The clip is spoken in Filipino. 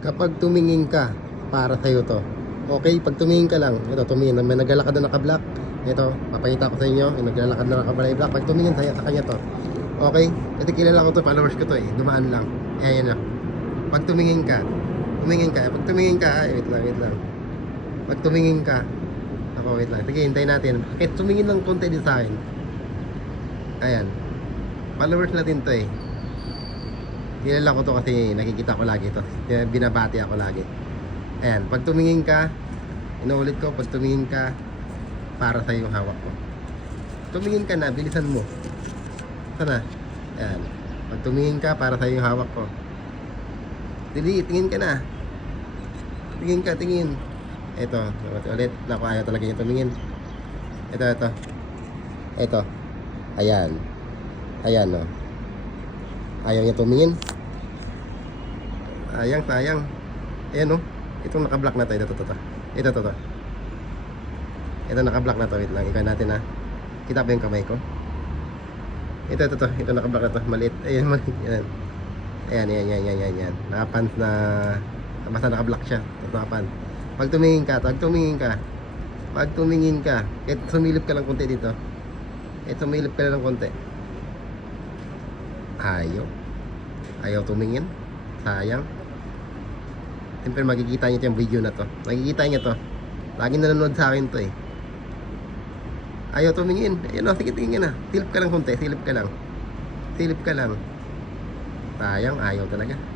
Kapag tumingin ka, para sa'yo to. Okay, pag tumingin ka lang, ito tumingin, may naglalakad na naka-block. Ito, papakita ko sa inyo, yung naglalakad na naka-block. Pag tumingin sa kanya to. Okay, kasi kilala ko to, followers ko to eh, dumaan lang. Ayan na. Pag tumingin ka, pag tumingin ka, ay, wait lang. Pag tumingin ka, ako, wait lang. Sige, hintayin natin. Kahit tumingin lang konti din sa akin. Ayan. Followers natin to eh. Kilala ko to kasi nakikita ko lagi to. Kaya binabati ako lagi. Ayan, pag tumingin ka, inuulit ko, pag tumingin ka, para sa yung hawak ko. Tumingin ka na, bilisan mo. Sana. Ayan. Pag tumingin ka, para sa yung hawak ko. Dili, tingin ka na. Tingin ka, tingin. Ito, ulit. Naku, ayaw talaga yung tumingin. Ito. Ayan. Ayan, no. Ayaw niya tumingin. Sayang. Ayan, no. Itong naka-block na to. Ito. Ito naka-block na to. Wait lang. Ikaw natin, ha. Kita ba yung kamay ko? Ito. Ito naka-block na to. Maliit. Ayan, maliit. Ayan. Nakapans na... Basta naka-block siya. Nakapans. Pag tumingin ka. Kahit sumilip ka lang konti dito. Sumilip ka lang konti. Ayaw tumingin. Sayang. Siyempre makikita nyo yung video na to. Makikita nyo to. Laging nanonood sa akin to eh. Ayaw tumingin. Ayun o, sige tingin na. Silip ka lang konti. Silip ka lang. Sayang, ayaw talaga.